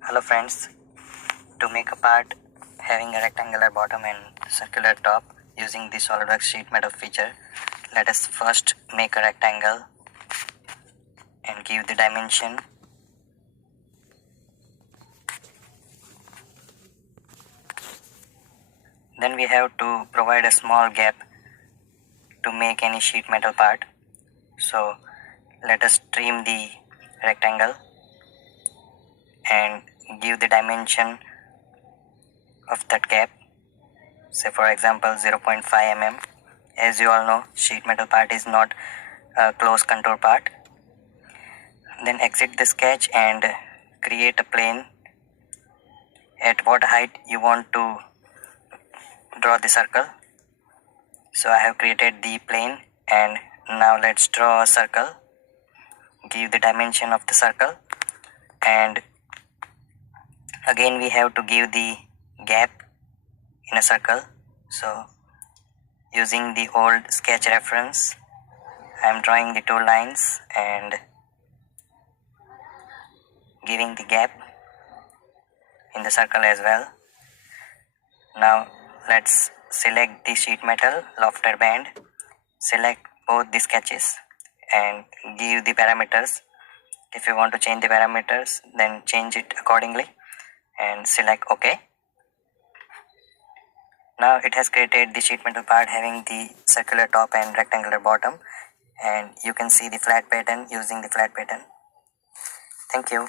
Hello friends, to make a part having a rectangular bottom and circular top using the Solidworks Sheet method feature, let us first make a rectangle and give the dimension. Then we have to provide a small gap to make any sheet metal part. So let us trim the rectangle and give the dimension of that gap, say for example 0.5 mm. As you all know, sheet metal part is not a close contour part. Then exit the sketch and create a plane at what height you want to draw the circle. So I have created the plane, and now let's draw a circle. Give the dimension of the circle, and again we have to give the gap in a circle. So using the old sketch reference, I am drawing the two lines and giving the gap in the circle as well. Now let's select the sheet metal lofted band, select both the sketches and give the parameters. If you want to change the parameters, then change it accordingly and select OK. Now it has created the sheet metal part having the circular top and rectangular bottom, and you can see the flat pattern using the flat pattern. Thank you.